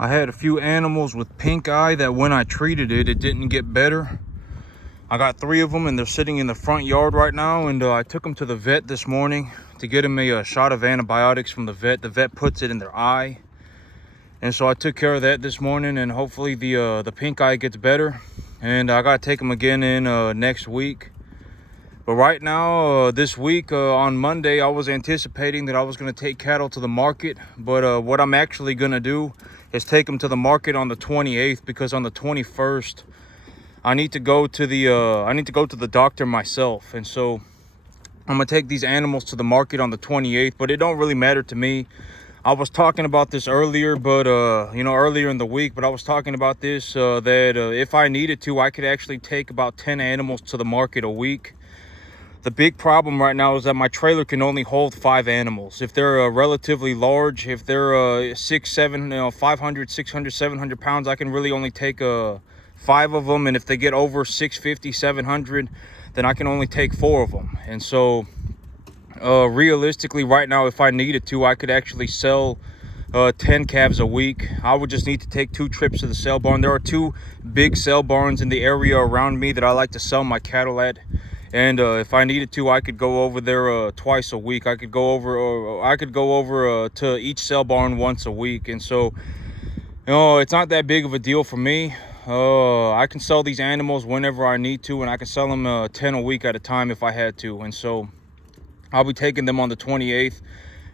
I had a few animals with pink eye that when I treated it, it didn't get better. I got 3 of them and they're sitting in the front yard right now. And I took them to the vet this morning to get them a shot of antibiotics from the vet. The vet puts it in their eye. And so I took care of that this morning, and hopefully the pink eye gets better. And I gotta take them again in next week. But right now, this week on Monday, I was anticipating that I was gonna take cattle to the market. But what I'm actually gonna do is take them to the market on the 28th, because on the 21st, I need to go to the doctor myself. And so I'm gonna take these animals to the market on the 28th, but it don't really matter to me. I was talking about this earlier, but earlier in the week, but I was talking about this that if I needed to, I could actually take about 10 animals to the market a week. The big problem right now is that my trailer can only hold 5 animals. If they're relatively large, if they're 6, 7, 500, 600, 700 pounds, I can really only take 5 of them. And if they get over 650, 700, then I can only take 4 of them. And so realistically right now, if I needed to, I could actually sell 10 calves a week. I would just need to take 2 trips to the sale barn. There are 2 big sale barns in the area around me that I like to sell my cattle at. And if I needed to, I could go over there twice a week. I could go over to each sale barn once a week. And so, it's not that big of a deal for me. I can sell these animals whenever I need to, and I can sell them 10 a week at a time if I had to. And so I'll be taking them on the 28th.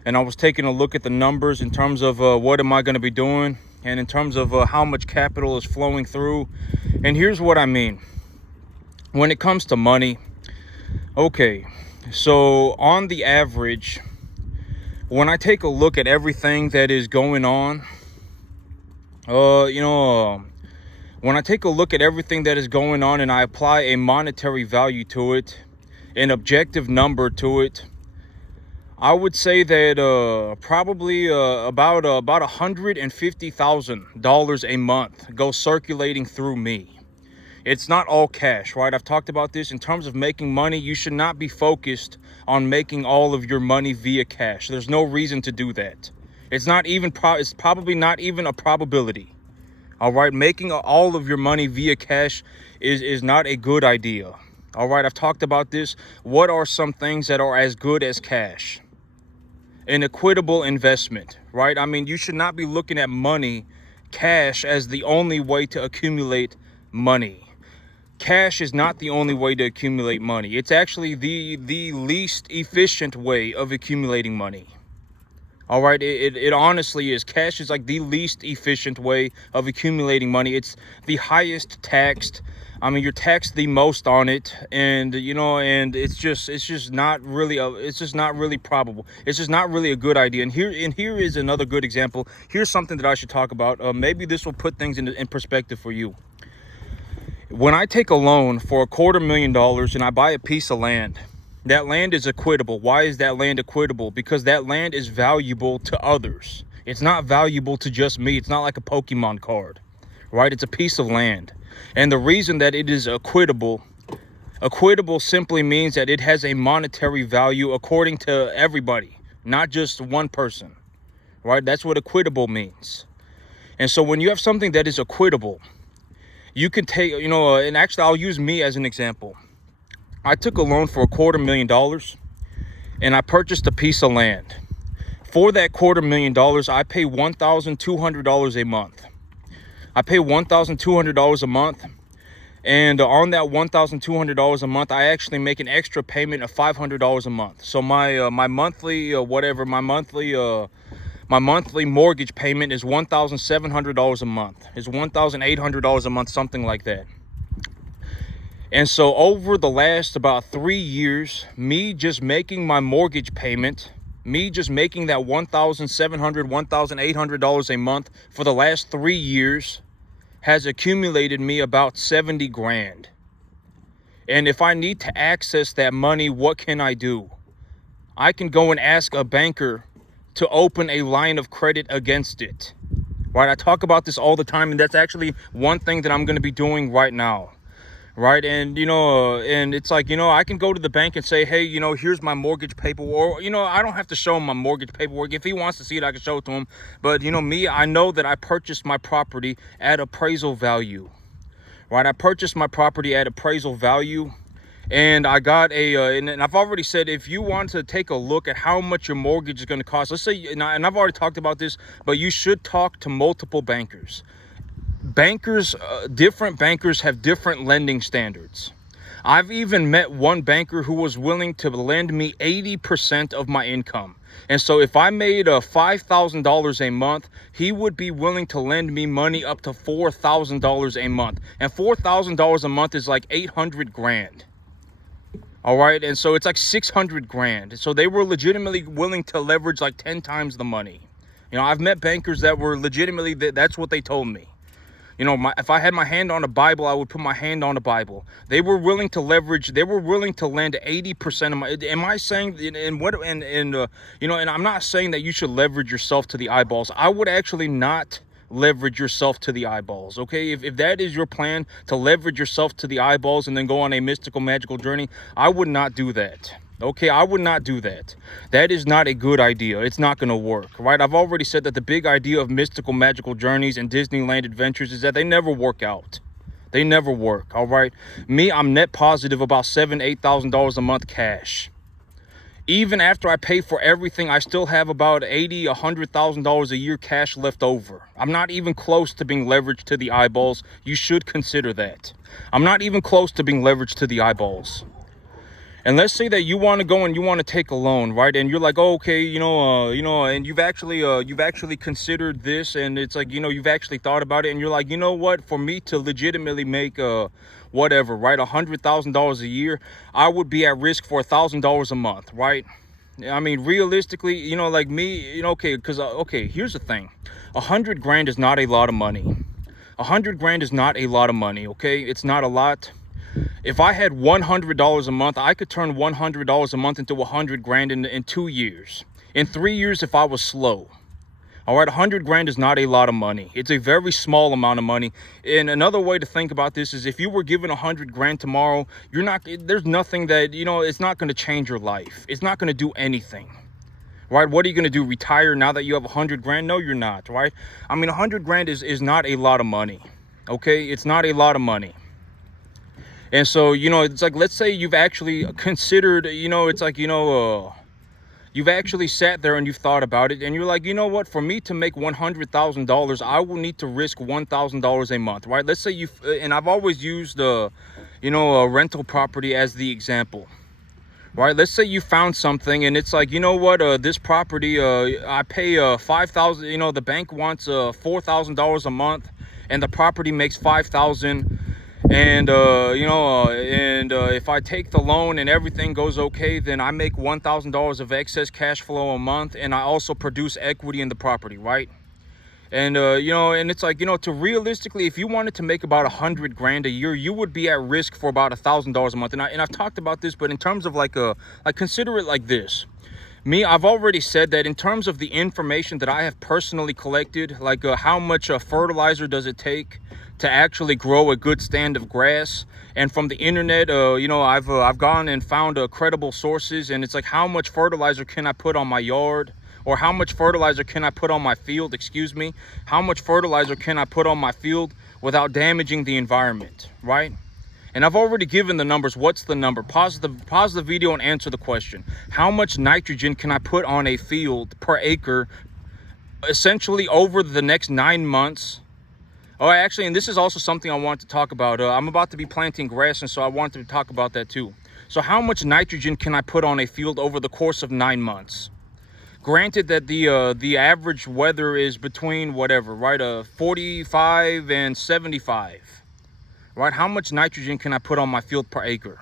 And I was taking a look at the numbers in terms of what am I going to be doing, and in terms of how much capital is flowing through. And here's what I mean. When it comes to money, okay, so on the average, when I take a look at everything that is going on, when I take a look at everything that is going on and I apply a monetary value to it, an objective number to it, I would say that probably about $150,000 a month goes circulating through me. It's not all cash, right? I've talked about this. In terms of making money, you should not be focused on making all of your money via cash. There's no reason to do that. It's probably not even a probability. All right, making all of your money via cash is not a good idea. All right, I've talked about this. What are some things that are as good as cash? An equitable investment, right? I mean, you should not be looking at cash as the only way to accumulate money. Cash is not the only way to accumulate money. It's actually the least efficient way of accumulating money. All right, it honestly is. Cash is like the least efficient way of accumulating money. It's the highest taxed. I mean, you're taxed the most on it, and and it's just not really probable. It's just not really a good idea. And here is another good example. Here's something that I should talk about. Maybe this will put things in perspective for you. When I take a loan for $250,000 and I buy a piece of land, that land is equitable. Why is that land equitable? Because that land is valuable to others. It's not valuable to just me. It's not like a Pokemon card, right? It's a piece of land. And the reason that it is equitable simply means that it has a monetary value according to everybody, not just one person, right? That's what equitable means. And so when you have something that is equitable, you can take, and actually I'll use me as an example. I took a loan for $250,000 and I purchased a piece of land. For that $250,000, I pay $1,200 a month. I pay $1,200 a month. And on that $1,200 a month, I actually make an extra payment of $500 a month. So my monthly mortgage payment is $1,700 a month. It's $1,800 a month, something like that. And so over the last about 3 years, me just making my mortgage payment, me just making that $1,700, $1,800 a month for the last 3 years has accumulated me about 70 grand. And if I need to access that money, what can I do? I can go and ask a banker to open a line of credit against it, right? I talk about this all the time, and that's actually one thing that I'm going to be doing right now. right? And and it's like, I can go to the bank and say, hey, here's my mortgage paperwork. I don't have to show him my mortgage paperwork. If he wants to see it, I can show it to him. But me, I know that I purchased my property at appraisal value, right? I purchased my property at appraisal value. And I got and I've already said, if you want to take a look at how much your mortgage is going to cost, let's say, and I've already talked about this, but you should talk to multiple bankers. Different bankers have different lending standards. I've even met one banker who was willing to lend me 80% of my income. And so if I made $5,000 a month, he would be willing to lend me money up to $4,000 a month. And $4,000 a month is like 800 grand. All right. And so it's like 600 grand. So they were legitimately willing to leverage like 10 times the money. I've met bankers that were legitimately, that's what they told me. If I had my hand on a Bible, I would put my hand on a Bible. They were willing to leverage. They were willing to lend 80% of my. Am I saying, and I'm not saying that you should leverage yourself to the eyeballs. I would actually not leverage yourself to the eyeballs. Okay, if that is your plan, to leverage yourself to the eyeballs and then go on a mystical, magical journey, I would not do that. Okay, I would not do that. That is not a good idea. It's not going to work, right? I've already said that the big idea of mystical, magical journeys and Disneyland adventures is that they never work out. They never work, all right? Me, I'm net positive about $7,000, $8,000 a month cash. Even after I pay for everything, I still have about $80,000, $100,000 a year cash left over. I'm not even close to being leveraged to the eyeballs. You should consider that. I'm not even close to being leveraged to the eyeballs. And let's say that you want to go and you want to take a loan, right? And you're like, oh, okay, and you've actually considered this, and it's like, you've actually thought about it, and you're like, you know what? For me to legitimately make whatever, right, $100,000 a year, I would be at risk for $1,000 a month, right? I mean, realistically, like me, okay, because here's the thing: 100 grand is not a lot of money. 100 grand is not a lot of money. Okay, it's not a lot. If I had $100 a month, I could turn $100 a month into 100 grand in 2 years. In 3 years, if I was slow. All right, 100 grand is not a lot of money. It's a very small amount of money. And another way to think about this is, if you were given 100 grand tomorrow, there's nothing that, it's not going to change your life. It's not going to do anything. Right? What are you going to do? Retire now that you have 100 grand? No, you're not, right? I mean, 100 grand is not a lot of money. Okay, it's not a lot of money. And so, it's like, let's say you've actually considered, it's like, you've actually sat there and you've thought about it, and you're like, you know what, for me to make $100,000, I will need to risk $1,000 a month, right? Let's say and I've always used, a rental property as the example, right? Let's say you found something and it's like, you know what, this property, I pay $5,000, the bank wants $4,000 a month, and the property makes $5,000. And if I take the loan and everything goes okay, then I make $1,000 of excess cash flow a month, and I also produce equity in the property, right? And and it's like, to realistically, if you wanted to make about 100 grand a year, you would be at risk for about $1,000 a month. And I've talked about this, but in terms of like consider it like this. Me, I've already said that in terms of the information that I have personally collected, like how much fertilizer does it take to actually grow a good stand of grass, and from the internet, I've gone and found credible sources, and it's like, how much fertilizer can I put on my yard, or how much fertilizer can I put on my field? How much fertilizer can I put on my field without damaging the environment, right? And I've already given the numbers. What's the number? Pause the video and answer the question. How much nitrogen can I put on a field per acre, essentially over the next 9 months? Oh, actually, and this is also something I want to talk about. I'm about to be planting grass, and so I wanted to talk about that too. So how much nitrogen can I put on a field over the course of 9 months? Granted that the average weather is between whatever, right, 45 and 75. Right, how much nitrogen can I put on my field per acre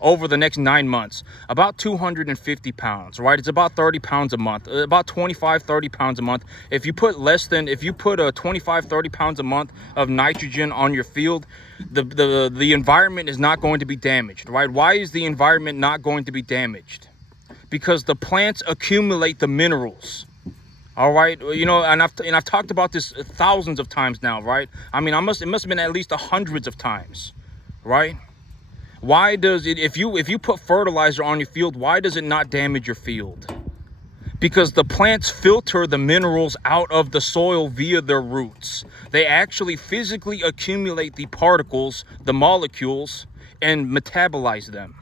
over the next 9 months? About 250 pounds, right? It's about 30 pounds a month, about 25, 30 pounds a month. If you put 25, 30 pounds a month of nitrogen on your field, the environment is not going to be damaged, right? Why is the environment not going to be damaged? Because the plants accumulate the minerals. All right, and I've talked about this thousands of times now, right? I mean, it must have been at least hundreds of times, right? Why does it, if you put fertilizer on your field, why does it not damage your field? Because the plants filter the minerals out of the soil via their roots. They actually physically accumulate the particles, the molecules, and metabolize them.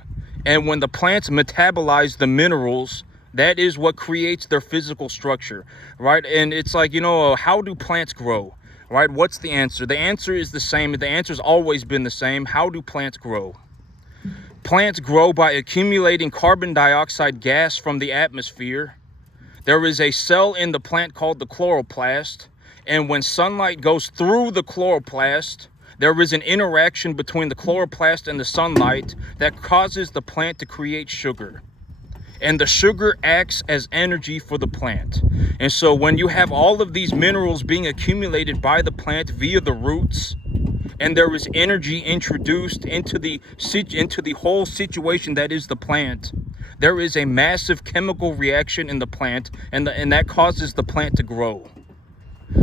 And when the plants metabolize the minerals, that is what creates their physical structure, right? And it's like, how do plants grow, right? What's the answer? The answer is the same. The answer's always been the same. How do plants grow? Plants grow by accumulating carbon dioxide gas from the atmosphere. There is a cell in the plant called the chloroplast, and when sunlight goes through the chloroplast, there is an interaction between the chloroplast and the sunlight that causes the plant to create sugar. And the sugar acts as energy for the plant. And so when you have all of these minerals being accumulated by the plant via the roots, and there is energy introduced into the whole situation that is the plant, there is a massive chemical reaction in the plant, and that causes the plant to grow.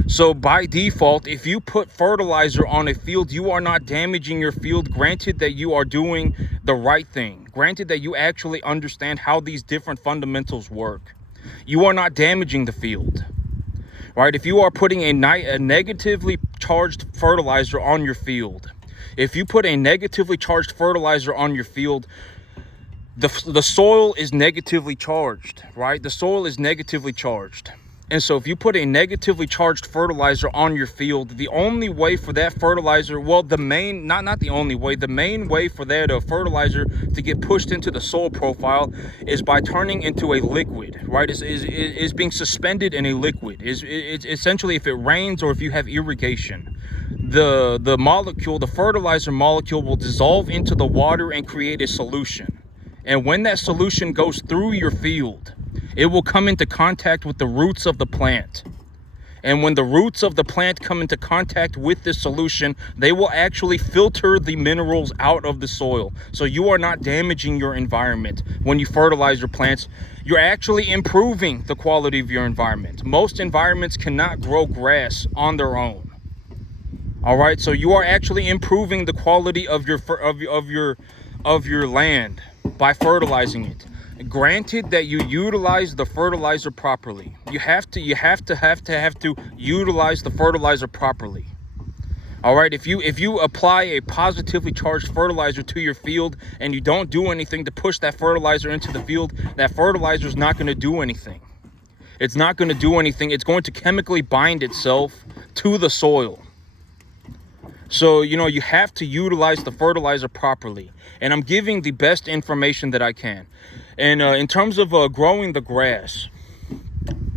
So by default, if you put fertilizer on a field, you are not damaging your field. Granted that you are doing the right thing. Granted that you actually understand how these different fundamentals work. You are not damaging the field, right? If you are putting a negatively charged fertilizer on your field, if you put a negatively charged fertilizer on your field, the soil is negatively charged, right? The soil is negatively charged. And so if you put a negatively charged fertilizer on your field, the only way for that fertilizer, well, the main way for that fertilizer to get pushed into the soil profile is by turning into a liquid, right? Is being suspended in a liquid. It's essentially, if it rains or if you have irrigation, the fertilizer molecule will dissolve into the water and create a solution. And when that solution goes through your field, it will come into contact with the roots of the plant. And when the roots of the plant come into contact with this solution, they will actually filter the minerals out of the soil. So you are not damaging your environment. When you fertilize your plants, you're actually improving the quality of your environment. Most environments cannot grow grass on their own. All right, so you are actually improving the quality of your land by fertilizing it. Granted that you utilize the fertilizer properly. You have to utilize the fertilizer properly. All right, if you apply a positively charged fertilizer to your field and you don't do anything to push that fertilizer into the field, that fertilizer is not going to do anything. It's not going to do anything. It's going to chemically bind itself to the soil. So, you have to utilize the fertilizer properly. And I'm giving the best information that I can. And in terms of growing the grass,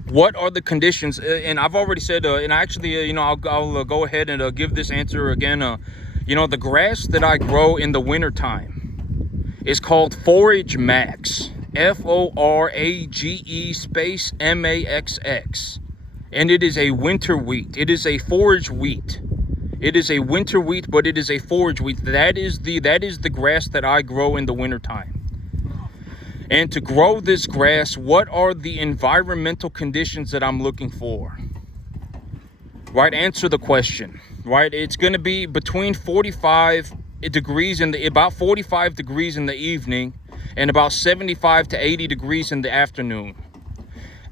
what are the conditions? And I've already said, and actually, I'll go ahead and give this answer again. The grass that I grow in the wintertime is called Forage Max. FORAGE space MAXX. And it is a winter wheat. It is a forage wheat. It is a winter wheat, but it is a forage wheat. That is the grass that I grow in the wintertime. And to grow this grass, what are the environmental conditions that I'm looking for? Right, answer the question. Right, it's going to be between 45 degrees about 45 degrees in the evening and about 75 to 80 degrees in the afternoon.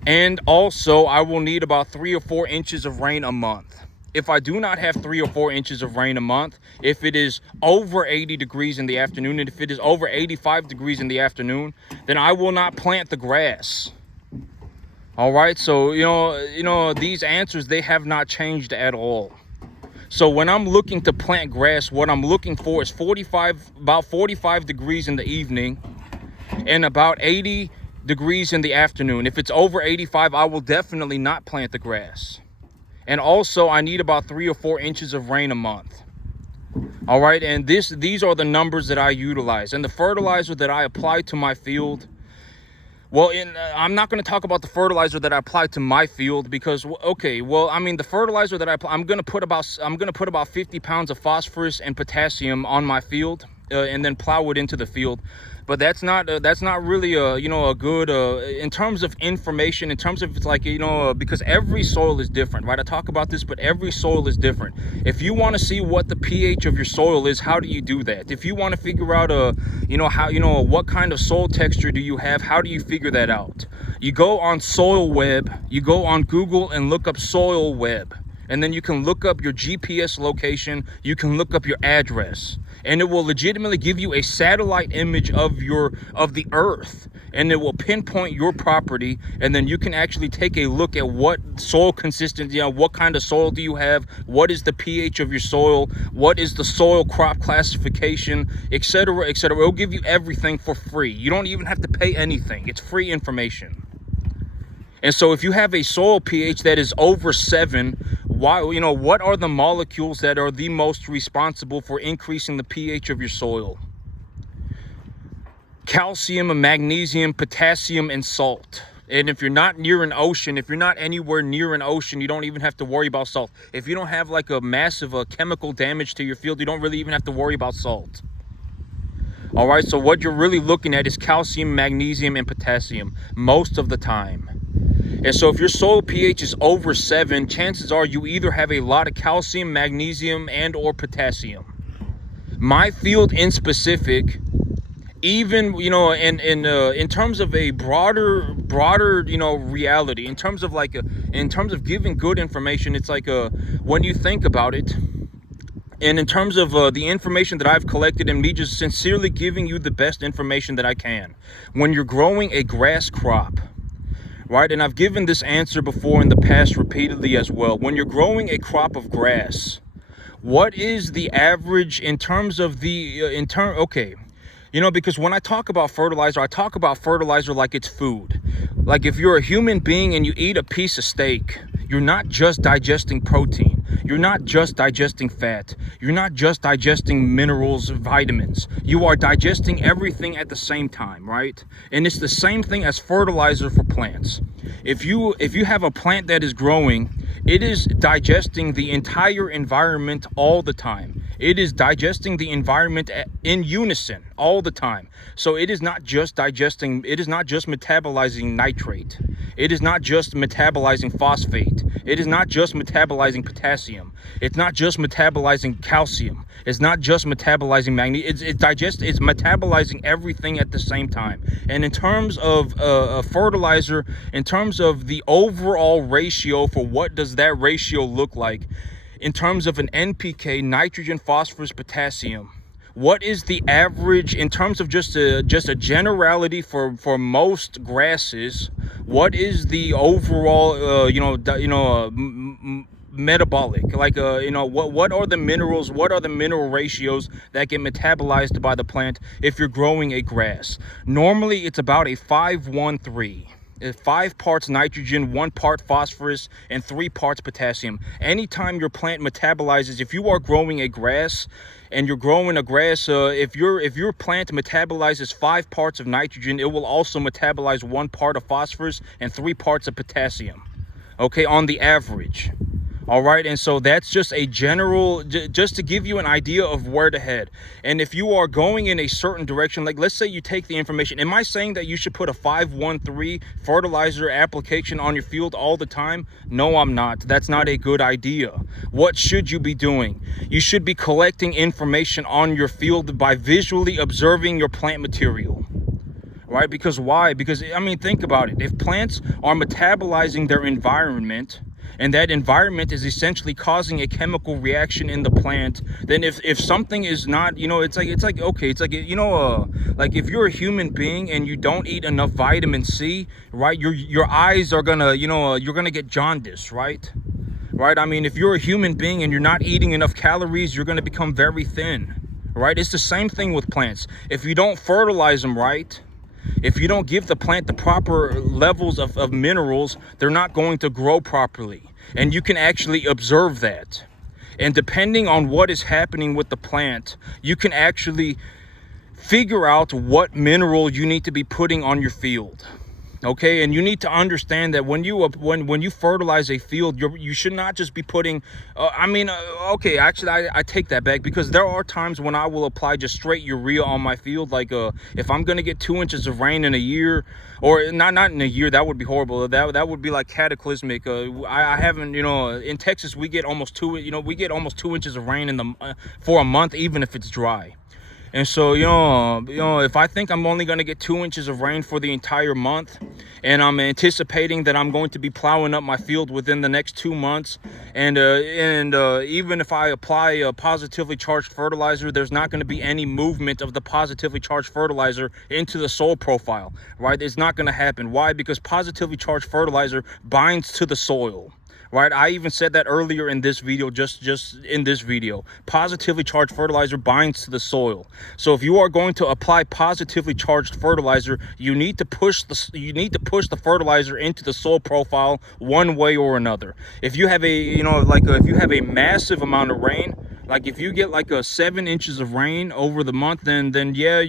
And also, I will need about 3 or 4 inches of rain a month. If I do not have 3 or 4 inches of rain a month, if it is over 80 degrees in the afternoon, and if it is over 85 degrees in the afternoon, then I will not plant the grass. All right, so these answers, they have not changed at all. So when I'm looking to plant grass, what I'm looking for is about 45 degrees in the evening and about 80 degrees in the afternoon. If it's over 85, I will definitely not plant the grass. And also, I need about 3 or 4 inches of rain a month. All right, and these are the numbers that I utilize. And the fertilizer that I apply to my field, well, I'm not going to talk about the fertilizer that I apply to my field because, the fertilizer that I apply, I'm going to put about 50 pounds of phosphorus and potassium on my field and then plow it into the field. but that's not really a good in terms of information, in terms of, it's like, because every soil is different, right? I talk about this, but every soil is different. If you want to see what the pH of your soil is, how do you do that? If you want to figure out what kind of soil texture do you have, how do you figure that out? You go on Soil Web, you go on Google and look up Soil Web, and then you can look up your GPS location, you can look up your address, and it will legitimately give you a satellite image of the earth, and it will pinpoint your property, and then you can actually take a look at what soil consistency, what kind of soil do you have, what is the pH of your soil, what is the soil crop classification, etc., etc. It'll give you everything for free. You don't even have to pay anything. It's free information. And so if you have a soil pH that is over 7, why, what are the molecules that are the most responsible for increasing the pH of your soil? Calcium, magnesium, potassium, and salt. And if you're not near an ocean, if you're not anywhere near an ocean, you don't even have to worry about salt. If you don't have like a massive chemical damage to your field, you don't really even have to worry about salt. All right, so what you're really looking at is calcium, magnesium, and potassium most of the time. And so if your soil pH is over 7, chances are you either have a lot of calcium, magnesium, and or potassium. My field in specific, even, in terms of a broader, reality, in terms of giving good information, it's like, when you think about it, and in terms of the information that I've collected and me just sincerely giving you the best information that I can, when you're growing a grass crop, right? And I've given this answer before in the past repeatedly as well. When you're growing a crop of grass, what is the average in terms of because when I talk about fertilizer, I talk about fertilizer like it's food. Like if you're a human being and you eat a piece of steak, you're not just digesting protein. You're not just digesting fat. You're not just digesting minerals, vitamins. You are digesting everything at the same time, right? And it's the same thing as fertilizer for plants. If you have a plant that is growing, it is digesting the entire environment all the time. It is digesting the environment in unison all the time. So it is not just digesting, it is not just metabolizing nitrate. It is not just metabolizing phosphate. It is not just metabolizing potassium. It's not just metabolizing calcium. It's not just metabolizing magnesium. It's metabolizing everything at the same time. And in terms of a fertilizer, in terms of the overall ratio for what does that ratio look like, in terms of an NPK, nitrogen, phosphorus, potassium, what is the average in terms of just a generality for most grasses? What is the overall metabolic, like what are the minerals, what are the mineral ratios that get metabolized by the plant if you're growing a grass? Normally it's about a 5-1-3. 5 parts nitrogen, 1 part phosphorus, and 3 parts potassium. Anytime your plant metabolizes, if you are growing a grass and you're growing a grass, if your plant metabolizes 5 parts of nitrogen, it will also metabolize 1 part of phosphorus and 3 parts of potassium, okay, on the average. All right, and so that's just a general, just to give you an idea of where to head. And if you are going in a certain direction, like let's say you take the information, am I saying that you should put a 5-1-3 fertilizer application on your field all the time? No, I'm not. That's not a good idea. What should you be doing? You should be collecting information on your field by visually observing your plant material. Right? Because why? Because, I mean, think about it. If plants are metabolizing their environment, and that environment is essentially causing a chemical reaction in the plant, then if something is not, like if you're a human being and you don't eat enough vitamin C, right, your eyes are gonna, you're gonna get jaundice, right? I mean, if you're a human being and you're not eating enough calories, you're gonna become very thin, right? It's the same thing with plants. If you don't fertilize them right, if you don't give the plant the proper levels of minerals, they're not going to grow properly. And you can actually observe that. And depending on what is happening with the plant, you can actually figure out what mineral you need to be putting on your field. Okay, and you need to understand that when you fertilize a field, you should not just be putting okay, actually I take that back, because there are times when I will apply just straight urea on my field. Like if I'm gonna get 2 inches of rain in a year, or not in a year, that would be horrible. That would be like cataclysmic. I haven't, in Texas we get almost 2 inches of rain in for a month, even if it's dry. And so, if I think I'm only going to get 2 inches of rain for the entire month, and I'm anticipating that I'm going to be plowing up my field within the next 2 months, and even if I apply a positively charged fertilizer, there's not going to be any movement of the positively charged fertilizer into the soil profile, right? It's not going to happen. Why? Because positively charged fertilizer binds to the soil. Right, I even said that earlier in this video, just in this video. Positively charged fertilizer binds to the soil. So if you are going to apply positively charged fertilizer, you need to push the fertilizer into the soil profile one way or another. If you have if you have a massive amount of rain, like if you get like 7 inches of rain over the month, then yeah,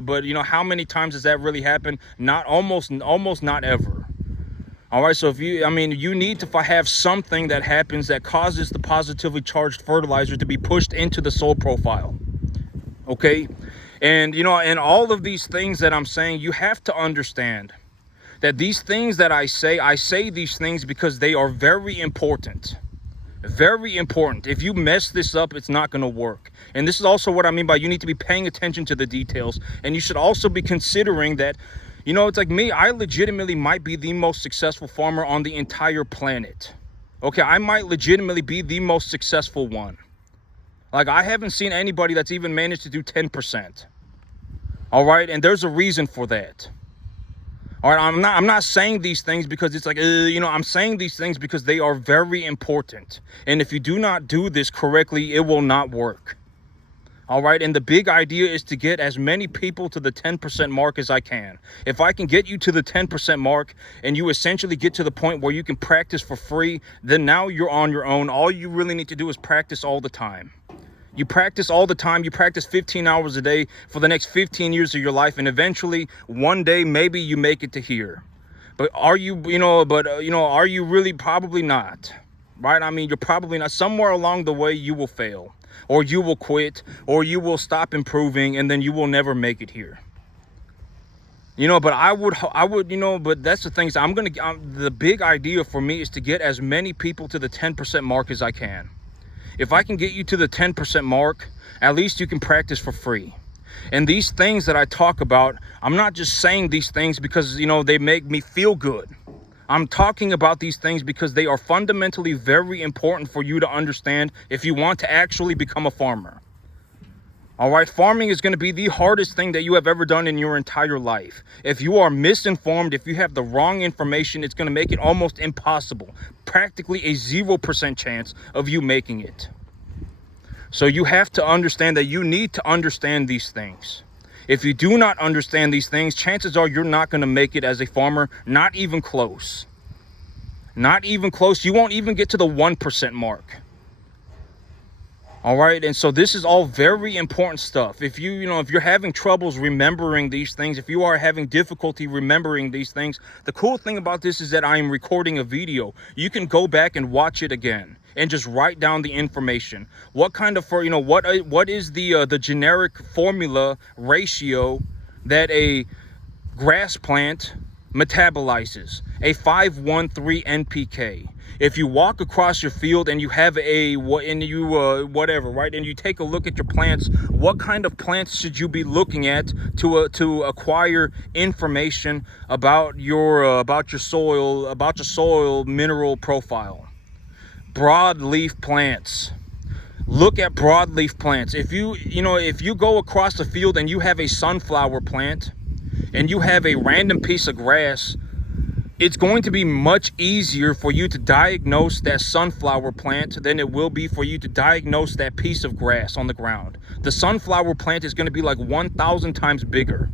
but how many times does that really happen? Almost not ever. All right, so if you need to have something that happens that causes the positively charged fertilizer to be pushed into the soil profile. Okay, and and all of these things that I'm saying, you have to understand that these things that I say these things because they are very important. Very important. If you mess this up, it's not going to work. And this is also what I mean by you need to be paying attention to the details, and you should also be considering that. It's like me, I legitimately might be the most successful farmer on the entire planet. Okay, I might legitimately be the most successful one. Like, I haven't seen anybody that's even managed to do 10%. All right, and there's a reason for that. All right, I'm not saying these things because it's like, I'm saying these things because they are very important. And if you do not do this correctly, it will not work. All right, and the big idea is to get as many people to the 10% mark as I can. If I can get you to the 10% mark and you essentially get to the point where you can practice for free, then now you're on your own. All you really need to do is practice all the time. You practice all the time. You practice 15 hours a day for the next 15 years of your life, and eventually one day maybe you make it to here. But are you really? Probably not. Right? You're probably not. Somewhere along the way you will fail. Or you will quit, or you will stop improving, and then you will never make it here. But I would, but that's the thing. So the big idea for me is to get as many people to the 10% mark as I can. If I can get you to the 10% mark, at least you can practice for free. And these things that I talk about, I'm not just saying these things because, they make me feel good. I'm talking about these things because they are fundamentally very important for you to understand if you want to actually become a farmer. All right, farming is going to be the hardest thing that you have ever done in your entire life. If you are misinformed, if you have the wrong information, it's going to make it almost impossible, practically a 0% chance of you making it. So you have to understand that you need to understand these things. If you do not understand these things, chances are you're not going to make it as a farmer, not even close. Not even close. You won't even get to the 1% mark. All right, and so this is all very important stuff. If if you're having troubles remembering these things, if you are having difficulty remembering these things, the cool thing about this is that I am recording a video. You can go back and watch it again and just write down the information. What is the generic formula ratio that a grass plant metabolizes? A 5:1:3 NPK. If you walk across your field and you have whatever, right, and you take a look at your plants, what kind of plants should you be looking at to acquire information about your soil mineral profile? Broadleaf plants. Look at broadleaf plants. If you go across the field and you have a sunflower plant and you have a random piece of grass, it's going to be much easier for you to diagnose that sunflower plant than it will be for you to diagnose that piece of grass on the ground. The sunflower plant is going to be like 1,000 times bigger.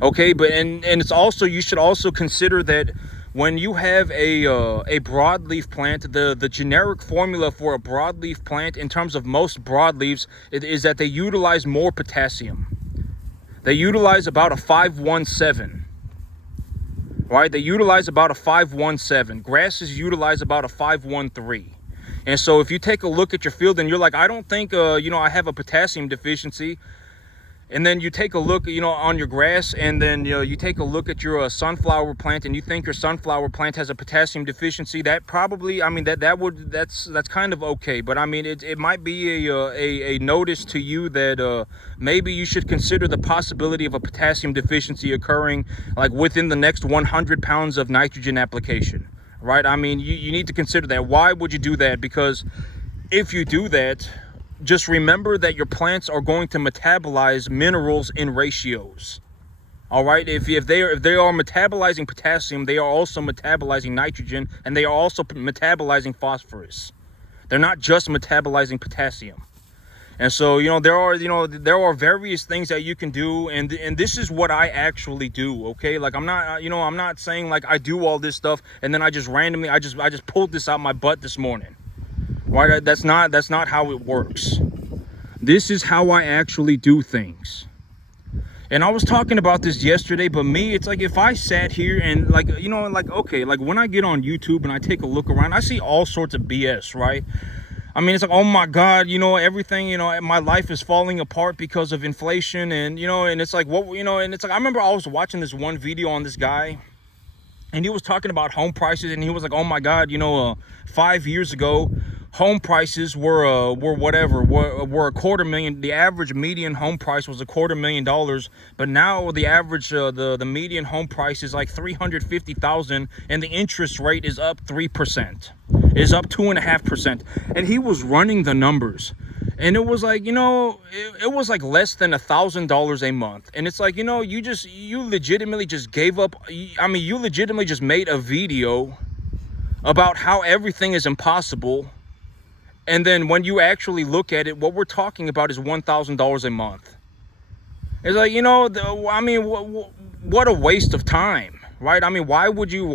Okay, but and it's also, you should also consider that when you have a broadleaf plant, the generic formula for a broadleaf plant in terms of most broadleaves is that they utilize more potassium. They utilize about a 5:1:7. right? They utilize about a 5.17. Grasses utilize about a 5.13. And so if you take a look at your field and you're like, I don't think, I have a potassium deficiency. And then you take a look, on your grass, and then, you take a look at your sunflower plant, and you think your sunflower plant has a potassium deficiency. That probably, I mean, that's kind of okay. But I mean, it might be a notice to you that maybe you should consider the possibility of a potassium deficiency occurring like within the next 100 pounds of nitrogen application, right? I mean, you need to consider that. Why would you do that? Because if you do that, just remember that your plants are going to metabolize minerals in ratios. All right, if they are metabolizing potassium, they are also metabolizing nitrogen, and they are also metabolizing phosphorus. They're not just metabolizing potassium. And so, there are various things that you can do, and this is what I actually do. Okay, like I'm not saying like I do all this stuff and then I just randomly I just pulled this out my butt this morning. Right? That's not how it works. This is how I actually do things. And I was talking about this yesterday, but me, it's like if I sat here and okay, like when I get on YouTube and I take a look around, I see all sorts of BS, right? I mean, it's like, oh my God, everything, my life is falling apart because of inflation, and and it's like and it's like I remember I was watching this one video on this guy, and he was talking about home prices, and he was like, oh my God, 5 years ago, home prices were a $250,000. The average median home price was $250,000, but now the average the median home price is like $350,000, and the interest rate is up 3%, is up 2.5%. And he was running the numbers, and it was like, it was like less than $1,000 a month. And it's like, you legitimately just gave up. I mean, you legitimately just made a video about how everything is impossible. And then when you actually look at it, what we're talking about is $1,000 a month. It's like, what a waste of time, right? I mean, why would you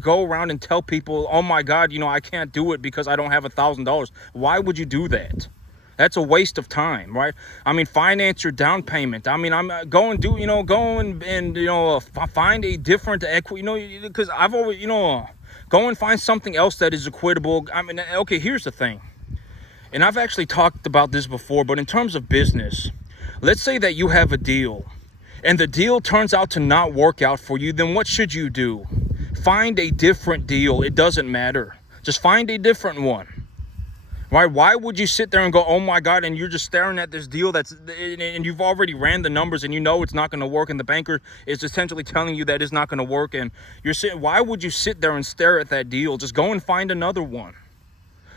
go around and tell people, oh my God, I can't do it because I don't have $1,000. Why would you do that? That's a waste of time, right? I mean, finance your down payment. I mean, find a different equity, because I've always, go and find something else that is equitable. I mean, okay, here's the thing. And I've actually talked about this before, but in terms of business, let's say that you have a deal and the deal turns out to not work out for you, then what should you do? Find a different deal. It doesn't matter. Just find a different one. Right? Why would you sit there and go, oh my God, and you're just staring at this deal and you've already ran the numbers and it's not going to work, and the banker is essentially telling you that it's not going to work, and why would you sit there and stare at that deal? Just go and find another one.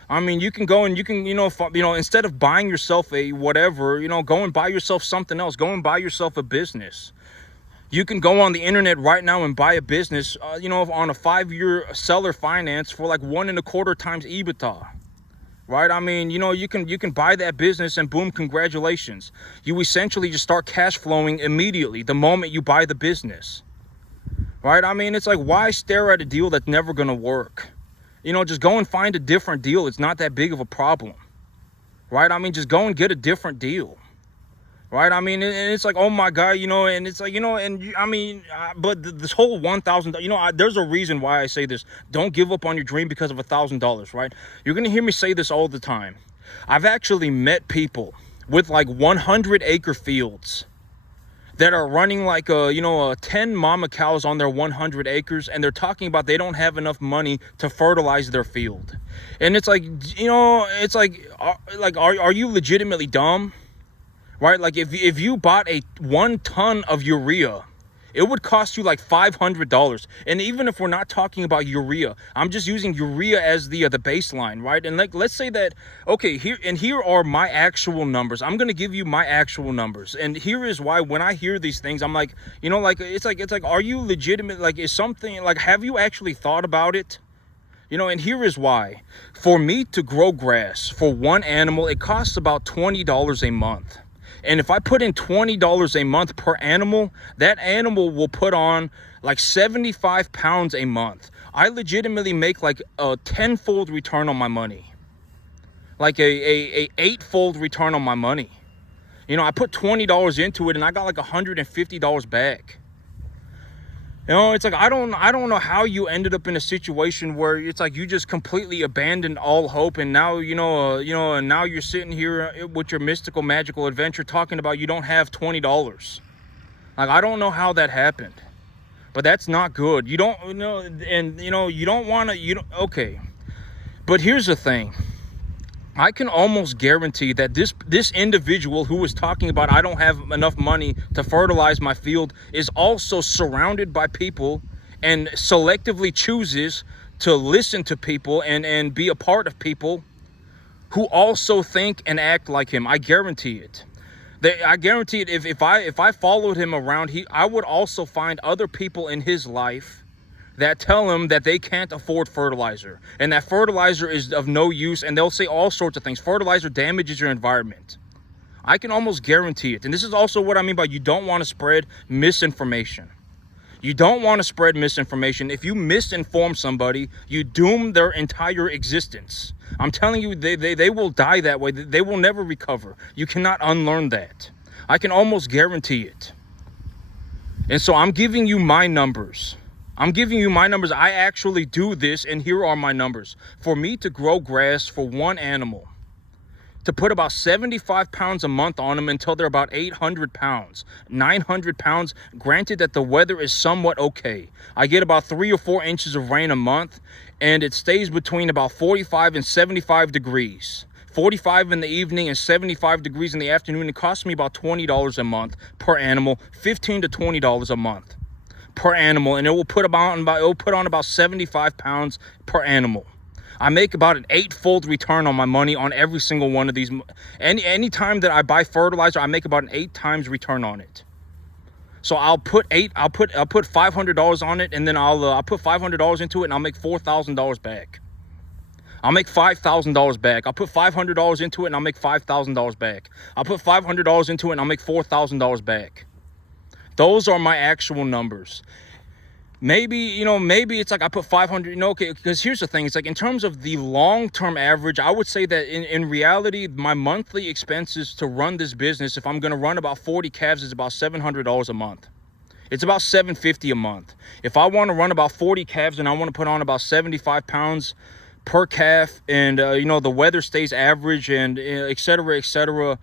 I mean, you can go and you can, instead of buying yourself a whatever, go and buy yourself something else. Go and buy yourself a business. You can go on the internet right now and buy a business, on a 5-year seller finance for like 1.25 times EBITDA. Right? I mean, you can buy that business and boom, congratulations. You essentially just start cash flowing immediately the moment you buy the business. Right? I mean, it's like, why stare at a deal that's never going to work? Just go and find a different deal. It's not that big of a problem, right? I mean, just go and get a different deal, right? I mean, and it's like, oh my God, and it's like, but this whole $1,000, there's a reason why I say this. Don't give up on your dream because of $1,000, right? You're going to hear me say this all the time. I've actually met people with like 100-acre fields that are running like 10 mama cows on their 100 acres, and they're talking about they don't have enough money to fertilize their field. And it's like, are you legitimately dumb? Right? Like if you bought 1 ton of urea, it would cost you like $500. And even if we're not talking about urea, I'm just using urea as the baseline, right? And like, let's say that, okay, here are my actual numbers. I'm going to give you my actual numbers. And here is why when I hear these things, I'm like, it's like, are you legitimate? Like, is something like, have you actually thought about it? And here is why. For me to grow grass for one animal, it costs about $20 a month. And if I put in $20 a month per animal, that animal will put on like 75 pounds a month. I legitimately make like a 10-fold return on my money. Like a 8-fold return on my money. I put $20 into it and I got like $150 back. You know, it's like I don't know how you ended up in a situation where it's like you just completely abandoned all hope, and now and now you're sitting here with your mystical magical adventure talking about you don't have $20. Like, I don't know how that happened, but that's not good. You don't and you don't want to. Okay, but here's the thing. I can almost guarantee that this individual who was talking about I don't have enough money to fertilize my field is also surrounded by people and selectively chooses to listen to people and be a part of people who also think and act like him. I guarantee it. I guarantee it. If I followed him around, I would also find other people in his life that tell him that they can't afford fertilizer and that fertilizer is of no use, and they'll say all sorts of things. Fertilizer damages your environment. I can almost guarantee it. And this is also what I mean by you don't want to spread misinformation. You don't want to spread misinformation. If you misinform somebody, you doom their entire existence. I'm telling you, they will die that way. They will never recover. You cannot unlearn that. I can almost guarantee it. And so I'm giving you my numbers. I actually do this, and here are my numbers. For me to grow grass for one animal, to put about 75 pounds a month on them until they're about 800 pounds, 900 pounds, granted that the weather is somewhat okay. I get about 3 or 4 inches of rain a month, and it stays between about 45 and 75 degrees. 45 in the evening and 75 degrees in the afternoon. It costs me about $20 a month per animal, $15 to $20 a month per animal, and it will put on about 75 pounds per animal. I make about an 8-fold return on my money on every single one of these. Any time that I buy fertilizer, I make about an 8 times return on it. So I'll put $500 on it, and then I'll put $500 into it, and I'll make $4,000 back. I'll make $5,000 back. I'll put $500 into it, and I'll make $5,000 back. I'll put $500 into it, and I'll make $4,000 back. Those are my actual numbers. Maybe it's like I put 500, okay, because here's the thing. It's like in terms of the long-term average, I would say that in reality, my monthly expenses to run this business, if I'm going to run about 40 calves, is about $700 a month. It's about $750 a month. If I want to run about 40 calves and I want to put on about 75 pounds per calf, and the weather stays average, and et cetera,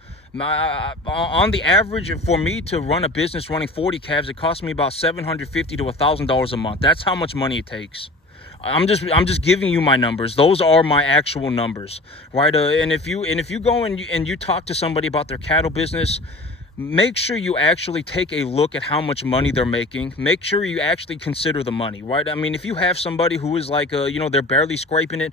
on the average, for me to run a business running 40 calves, it costs me about $750 to $1,000 a month. That's how much money it takes. I'm just giving you my numbers. Those are my actual numbers, right? And if you go and you talk to somebody about their cattle business, make sure you actually take a look at how much money they're making. Make sure you actually consider the money, right? I mean, if you have somebody who is like, they're barely scraping it,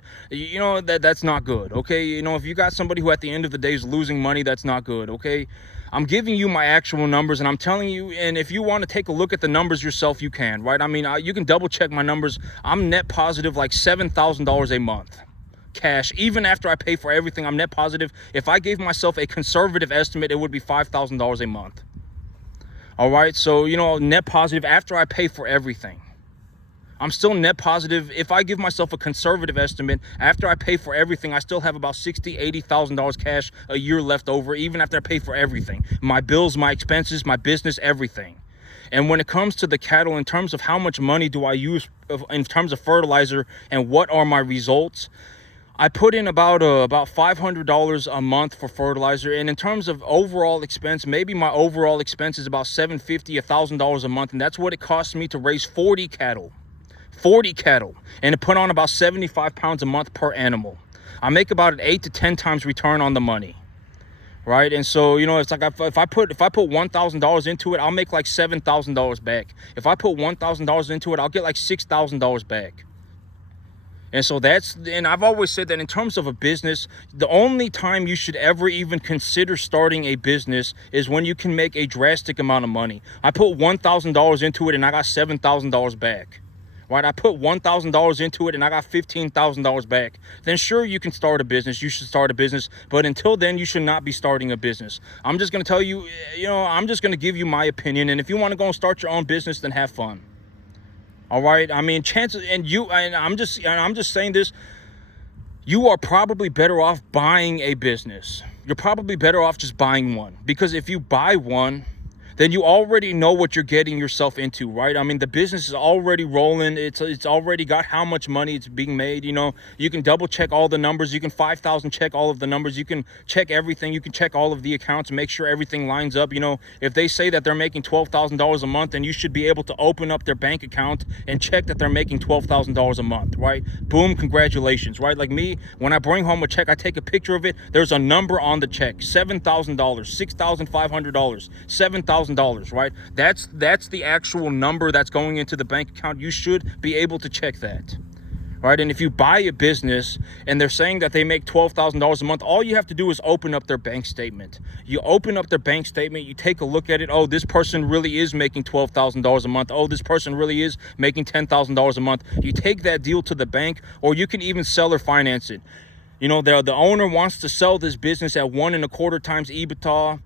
that's not good, okay? If you got somebody who at the end of the day is losing money, that's not good, okay? I'm giving you my actual numbers, and I'm telling you, and if you want to take a look at the numbers yourself, you can, right? I mean, you can double check my numbers. I'm net positive like $7,000 a month. Cash, even after I pay for everything. I'm net positive. If I gave myself a conservative estimate, it would be $5,000 a month. All right, so net positive after I pay for everything. I'm still net positive. If I give myself a conservative estimate after I pay for everything, I still have about $60,000-$80,000 cash a year left over, even after I pay for everything, my bills, my expenses, my business, everything. And when it comes to the cattle, in terms of how much money do I use in terms of fertilizer and what are my results, I put in about $500 a month for fertilizer, and in terms of overall expense, maybe my overall expense is about $750, $1,000 a month, and that's what it costs me to raise 40 cattle, and to put on about 75 pounds a month per animal. I make about an 8 to 10 times return on the money, right? And so it's like if I put $1,000 into it, I'll make like $7,000 back. If I put $1,000 into it, I'll get like $6,000 back. And so and I've always said that in terms of a business, the only time you should ever even consider starting a business is when you can make a drastic amount of money. I put $1,000 into it and I got $7,000 back. Right? I put $1,000 into it and I got $15,000 back. Then sure, you can start a business. You should start a business. But until then, you should not be starting a business. I'm just going to tell you, I'm just going to give you my opinion. And if you want to go and start your own business, then have fun. All right. I mean, chances, and I'm just saying this, you are probably better off buying a business. You're probably better off just buying one, because if you buy one, then you already know what you're getting yourself into, right? I mean, the business is already rolling. It's already got how much money it's being made. You know, you can double check all the numbers. You can 5,000 check all of the numbers. You can check everything. You can check all of the accounts, make sure everything lines up. You know, if they say that they're making $12,000 a month, then you should be able to open up their bank account and check that they're making $12,000 a month, right? Boom, congratulations, right? Like me, when I bring home a check, I take a picture of it. There's a number on the check: $7,000, $6,500, $7,000, right? That's the actual number that's going into the bank account. You should be able to check that, right? And if you buy a business and they're saying that they make $12,000 a month, all you have to do is open up their bank statement. You open up their bank statement, you take a look at it. Oh, this person really is making $12,000 a month. Oh, this person really is making $10,000 a month. You take that deal to the bank, or you can even sell or finance it. You know, the owner wants to sell this business at 1.25 times EBITDA.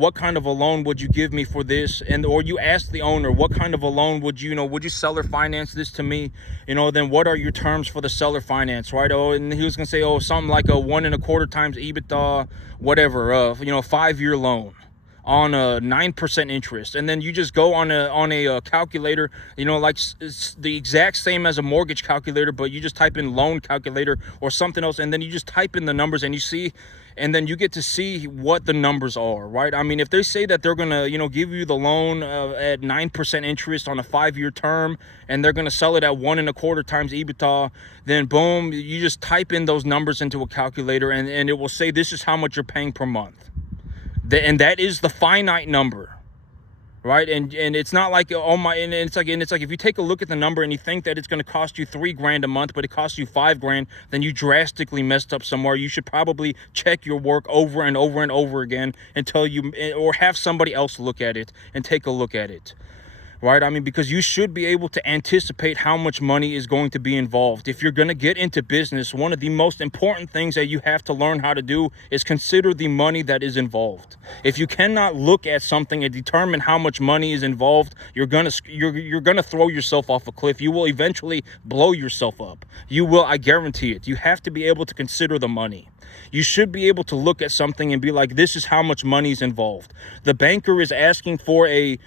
What kind of a loan would you give me for this? And or you ask the owner, what kind of a loan would you seller finance this to me? You know, then what are your terms for the seller finance, right? Oh, and he was gonna say, oh, something like a 1.25 times EBITDA, whatever, 5-year loan on a 9% interest. And then you just go on a calculator, you know, like it's the exact same as a mortgage calculator, but you just type in loan calculator or something else, and then you just type in the numbers and you see, and then you get to see what the numbers are, right? I mean, if they say that they're gonna, give you the loan at 9% interest on a 5-year term, and they're gonna sell it at 1.25 times EBITDA, then boom, you just type in those numbers into a calculator, and it will say this is how much you're paying per month. And that is the finite number, right? And it's not like, oh my, and it's like if you take a look at the number and you think that it's going to cost you $3,000 a month, but it costs you $5,000, then you drastically messed up somewhere. You should probably check your work over and over and over again until or have somebody else look at it and take a look at it. Right? I mean, because you should be able to anticipate how much money is going to be involved. If you're going to get into business, one of the most important things that you have to learn how to do is consider the money that is involved. If you cannot look at something and determine how much money is involved, you're gonna throw yourself off a cliff. You will eventually blow yourself up. You will, I guarantee it. You have to be able to consider the money. You should be able to look at something and be like, this is how much money is involved. The banker is asking for a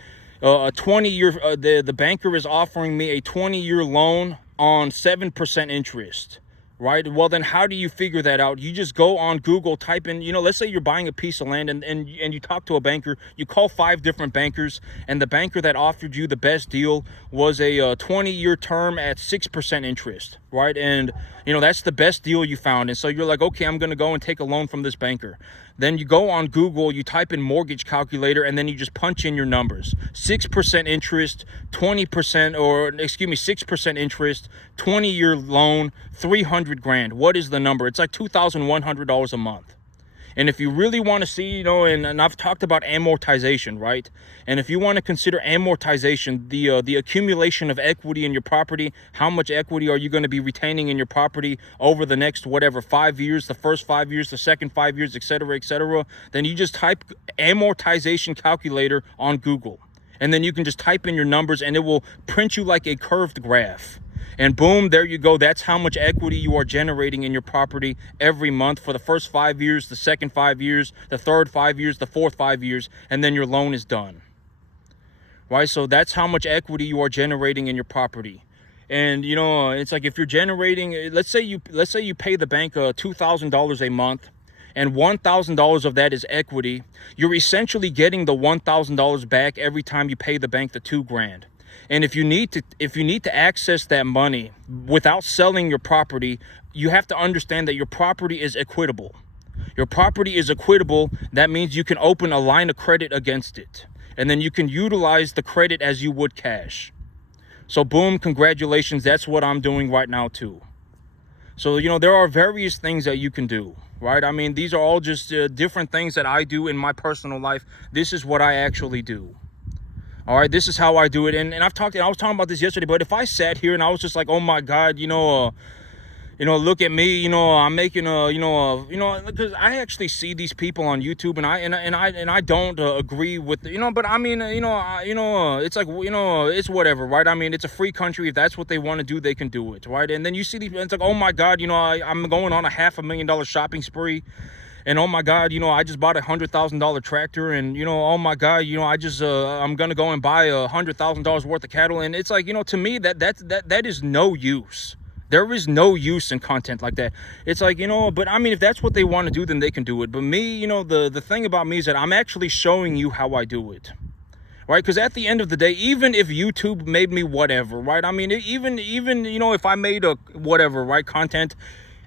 20-year, the banker is offering me a 20-year loan on 7% interest, right? Well, then how do you figure that out? You just go on Google, type in, let's say you're buying a piece of land and you talk to a banker, you call 5 different bankers, and the banker that offered you the best deal was a 20-year term at 6% interest, right? And, that's the best deal you found. And so you're like, okay, I'm going to go and take a loan from this banker. Then you go on Google, you type in mortgage calculator, and then you just punch in your numbers. 6% interest, 6% interest, 20-year loan, $300,000. What is the number? It's like $2,100 a month. And if you really want to see, and I've talked about amortization, right? And if you want to consider amortization, the accumulation of equity in your property, how much equity are you going to be retaining in your property over the next, 5 years, the first 5 years, the second 5 years, et cetera, then you just type amortization calculator on Google. And then you can just type in your numbers and it will print you like a curved graph. And boom, there you go. That's how much equity you are generating in your property every month for the first 5 years, the second 5 years, the third 5 years, the fourth 5 years, and then your loan is done. Right? So that's how much equity you are generating in your property. And it's like if you're generating, let's say you pay the bank $2,000 a month, and $1,000 of that is equity. You're essentially getting the $1,000 back every time you pay the bank the $2,000. And if you need to access that money without selling your property, you have to understand that your property is equitable. Your property is equitable. That means you can open a line of credit against it. And then you can utilize the credit as you would cash. So boom, congratulations. That's what I'm doing right now too. So, there are various things that you can do, right? I mean, these are all just different things that I do in my personal life. This is what I actually do. All right, this is how I do it. And I was talking about this yesterday, but if I sat here and I was just like, oh my God, look at me, I'm making because I actually see these people on YouTube and I don't agree with, but I mean, it's like, it's whatever, right? I mean, it's a free country. If that's what they want to do, they can do it, right? And then you see these, it's like, oh my God, I'm going on a $500,000 shopping spree. And oh my God, I just bought $100,000 tractor, and oh my God, I'm gonna go and buy $100,000 worth of cattle. And it's like, to me, that is no use. There is no use in content like that. It's like, but I mean, if that's what they want to do, then they can do it. But me, the thing about me is that I'm actually showing you how I do it. Right? Because at the end of the day, even if YouTube made me whatever, right? I mean, even if I made a whatever, right, content,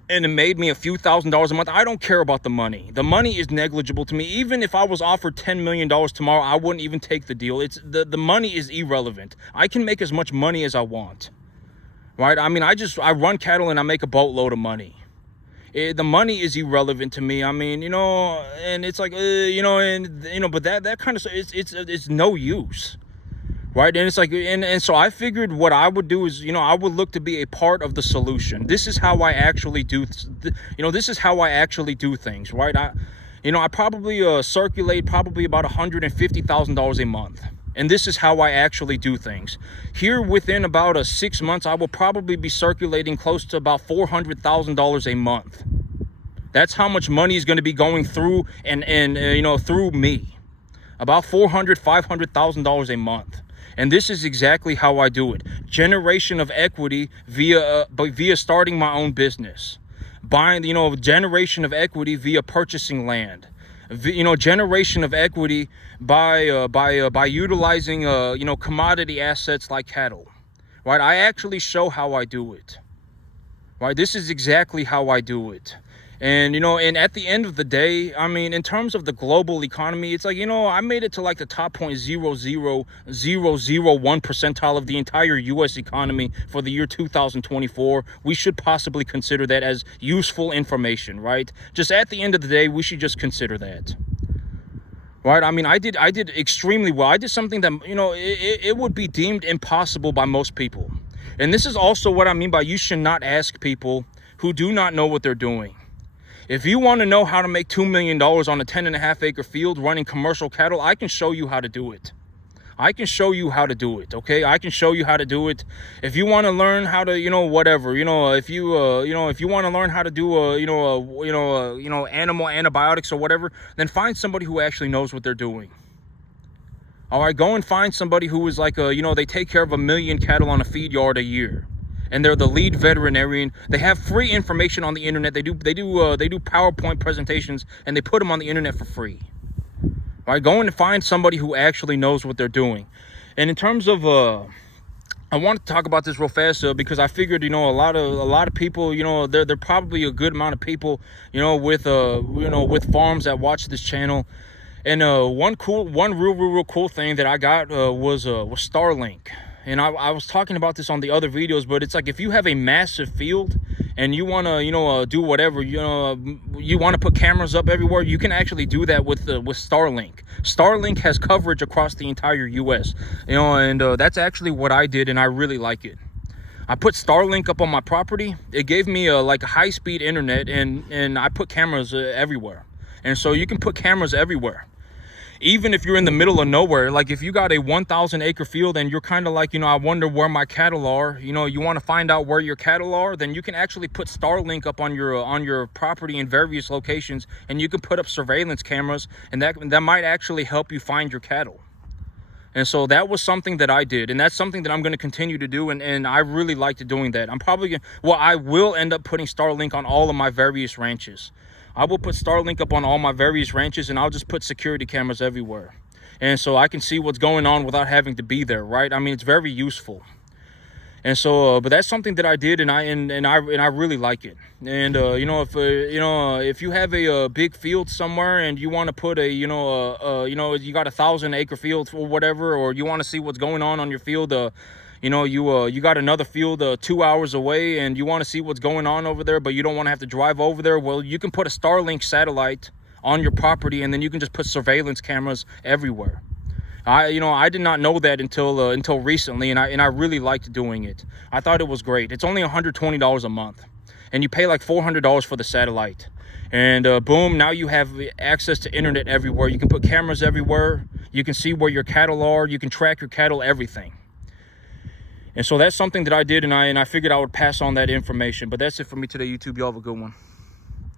and it made me a few $1,000s a month, I don't care about the money. The money is negligible to me. Even if I was offered $10 million tomorrow, I wouldn't even take the deal. It's the money is irrelevant. I can make as much money as I want, right? I mean, I run cattle and I make a boatload of money. The money is irrelevant to me. I mean, and it's like, but that kind of stuff, it's no use. Right. And it's like, and so I figured what I would do is, I would look to be a part of the solution. This is how I actually do, this is how I actually do things. Right. I probably circulate probably about $150,000 a month. And this is how I actually do things. Here within about 6 months, I will probably be circulating close to about $400,000 a month. That's how much money is going to be going through and through me. About $500,000 a month. And this is exactly how I do it. Generation of equity via starting my own business. Buying, generation of equity via purchasing land. Generation of equity by utilizing, commodity assets like cattle. Right? I actually show how I do it. Right? This is exactly how I do it. And, and at the end of the day, I mean, in terms of the global economy, it's like, I made it to like the top 0.00001 percentile of the entire U.S. economy for the year 2024. We should possibly consider that as useful information, right? Just at the end of the day, we should just consider that. Right? I mean, I did extremely well. I did something that, it would be deemed impossible by most people. And this is also what I mean by you should not ask people who do not know what they're doing. If you want to know how to make $2 million on a 10.5 acre field running commercial cattle, I can show you how to do it. I can show you how to do it. Okay. I can show you how to do it. If you want to learn how to, whatever, if you want to learn how to do, animal antibiotics or whatever, then find somebody who actually knows what they're doing. All right. Go and find somebody who is like, they take care of 1 million cattle on a feed yard a year. And they're the lead veterinarian. They have free information on the internet. They do PowerPoint presentations, and they put them on the internet for free. All right, go and find somebody who actually knows what they're doing. And in terms of, I want to talk about this real fast because I figured, a lot of people, there probably a good amount of people, with farms that watch this channel. And one real cool thing that I got was Starlink. And I was talking about this on the other videos, but it's like if you have a massive field and you want to, do whatever, you want to put cameras up everywhere, you can actually do that with Starlink. Starlink has coverage across the entire U.S., and that's actually what I did, and I really like it. I put Starlink up on my property. It gave me like a high-speed internet, and I put cameras everywhere. And so you can put cameras everywhere. Even if you're in the middle of nowhere, like if you got a 1,000 acre field and you're kind of like, I wonder where my cattle are, you want to find out where your cattle are, then you can actually put Starlink up on your property in various locations, and you can put up surveillance cameras, and that might actually help you find your cattle. And so that was something that I did, and that's something that I'm going to continue to do, and I really liked doing that. I will end up putting Starlink on all of my various ranches. I will put Starlink up on all my various ranches, and I'll just put security cameras everywhere. And so I can see what's going on without having to be there, right? I mean, it's very useful. And so, but that's something that I did, and I really like it. And if you have a big field somewhere and you want to put you got 1,000 acre field or whatever, or you want to see what's going on your field, you got another field 2 hours away, and you want to see what's going on over there, but you don't want to have to drive over there. Well, you can put a Starlink satellite on your property, and then you can just put surveillance cameras everywhere. I did not know that until recently, and I really liked doing it. I thought it was great. It's only $120 a month, and you pay like $400 for the satellite. And boom, now you have access to internet everywhere. You can put cameras everywhere. You can see where your cattle are. You can track your cattle, everything. And so that's something that I did, and I figured I would pass on that information. But that's it for me today, YouTube. Y'all have a good one.